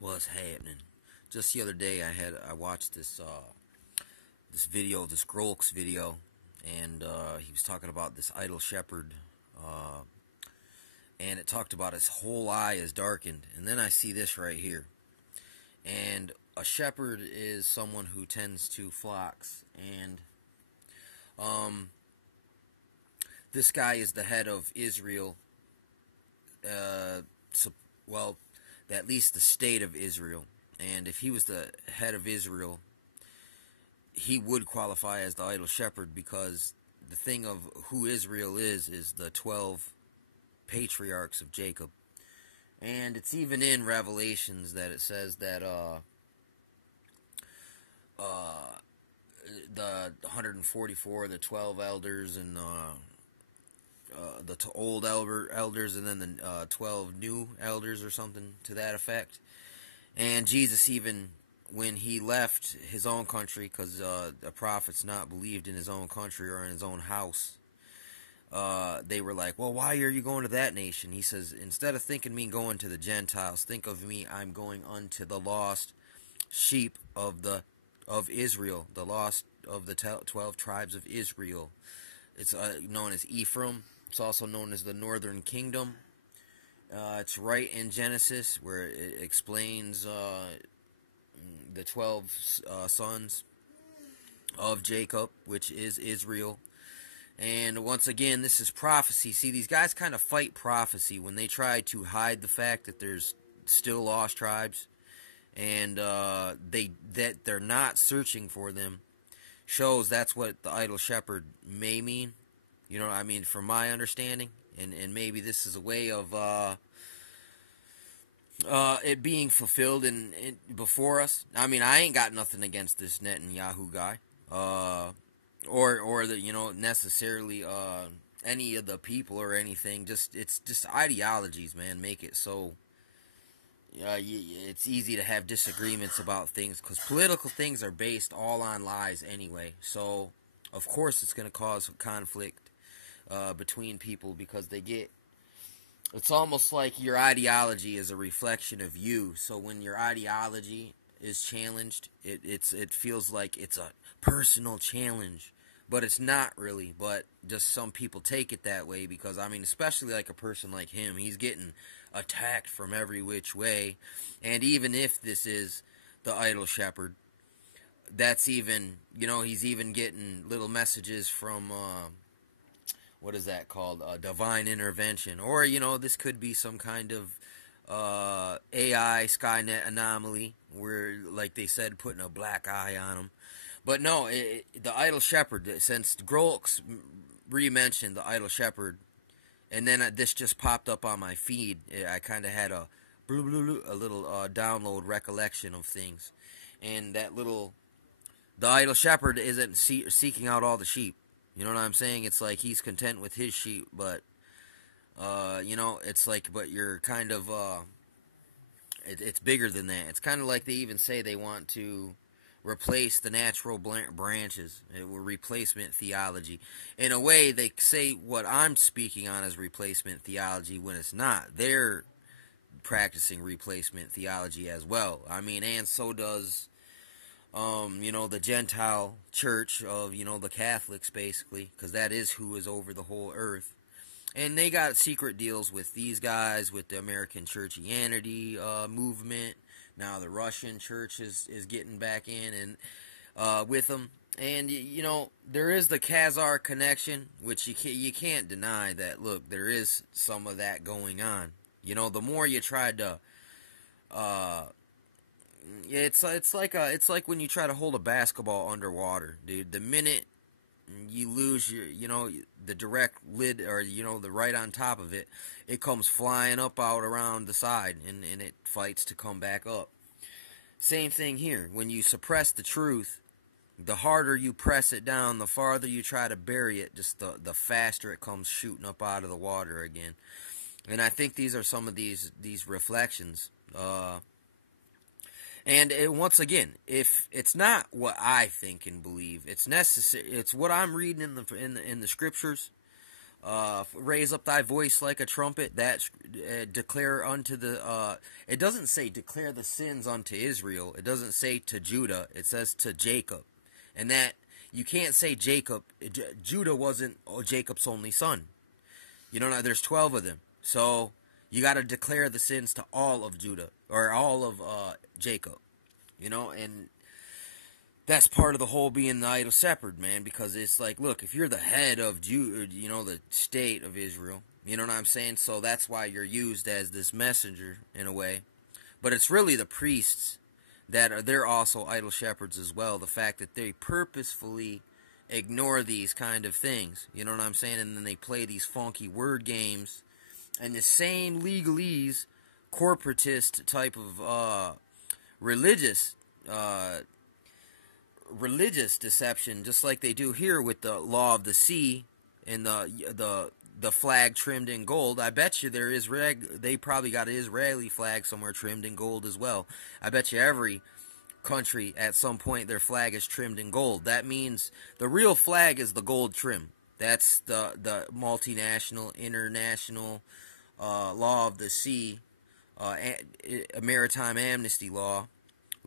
What's happening? Just the other day, I watched this video, this Grolks video, and he was talking about this idol shepherd, uh, and it talked about his whole eye is darkened, and then I see this right here, and a shepherd is someone who tends to flocks, and um, this guy is the head of Israel, so, well, at least the state of Israel. And if he was the head of Israel, he would qualify as the idol shepherd, because the thing of who Israel is the 12 patriarchs of Jacob. And it's even in Revelations that it says that the 144, the 12 elders, and the old elders, and then the 12 new elders, or something to that effect. And Jesus, even when he left his own country, because the prophets not believed in his own country or in his own house, they were like, well, why are you going to that nation? He says, instead of thinking me going to the Gentiles, think of me, I'm going unto the lost sheep of Israel, the lost of the 12 tribes of Israel. It's known as Ephraim. It's also known as the Northern Kingdom. It's right in Genesis, where it explains the 12 sons of Jacob, which is Israel. And once again, this is prophecy. See, these guys kind of fight prophecy when they try to hide the fact that there's still lost tribes, and they're not searching for them. Shows that's what the idol shepherd may mean. You know what I mean? From my understanding. And maybe this is a way of it being fulfilled in before us. I mean, I ain't got nothing against this Netanyahu guy, or the, necessarily any of the people or anything. It's just ideologies, man. Make it so it's easy to have disagreements about things, because political things are based all on lies anyway. So of course it's going to cause conflict between people, because it's almost like your ideology is a reflection of you. So when your ideology is challenged, it feels like it's a personal challenge, but it's not really. But just some people take it that way, because I mean, especially like a person like him, he's getting attacked from every which way. And even if this is the idol shepherd, that's even, he's even getting little messages from what is that called? Divine intervention. Or, this could be some kind of AI Skynet anomaly, where, like they said, putting a black eye on them. But no, the idol shepherd, since Grolks re-mentioned the idol shepherd, and then this just popped up on my feed, I kind of had a little download recollection of things. And the idol shepherd isn't seeking out all the sheep. You know what I'm saying? It's like he's content with his sheep, but it's like, but you're kind of it's bigger than that. It's kind of like they even say they want to replace the natural branches with replacement theology. In a way, they say what I'm speaking on is replacement theology, when it's not. They're practicing replacement theology as well. I mean, and so does the Gentile church of, the Catholics, basically, because that is who is over the whole earth. And they got secret deals with these guys, with the American Churchianity movement. Now the Russian church is getting back in and with them. And, there is the Khazar connection, which you can't deny that, look, there is some of that going on. The more you try to it's like when you try to hold a basketball underwater, dude. The minute you lose your, the direct lid, or the right on top of it, it comes flying up out around the side, and it fights to come back up. Same thing here. When you suppress the truth, the harder you press it down, the farther you try to bury it, just the faster it comes shooting up out of the water again. And I think these are some of these reflections. And once again, if it's not what I think and believe, it's necessary. It's what I'm reading in the scriptures. Raise up thy voice like a trumpet, that declare unto the, it doesn't say declare the sins unto Israel, it doesn't say to Judah, it says to Jacob. And that, you can't say Jacob, Judah wasn't Jacob's only son. You know, there's 12 of them. So, you got to declare the sins to all of Judah, or all of Jacob. You know, and that's part of the whole being the idol shepherd, man, because it's like, look, if you're the head of the state of Israel, you know what I'm saying? So that's why you're used as this messenger, in a way. But it's really the priests they're also idol shepherds as well. The fact that they purposefully ignore these kind of things, you know what I'm saying? And then they play these funky word games, and the same legalese, corporatist type of religious deception, just like they do here with the law of the sea and the flag trimmed in gold. I bet you they probably got an Israeli flag somewhere trimmed in gold as well. I bet you every country at some point their flag is trimmed in gold. That means the real flag is the gold trim. That's the multinational, international law of the sea, a maritime amnesty law,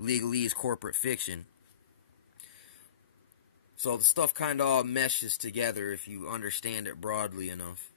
legalese corporate fiction. So the stuff kind of all meshes together if you understand it broadly enough.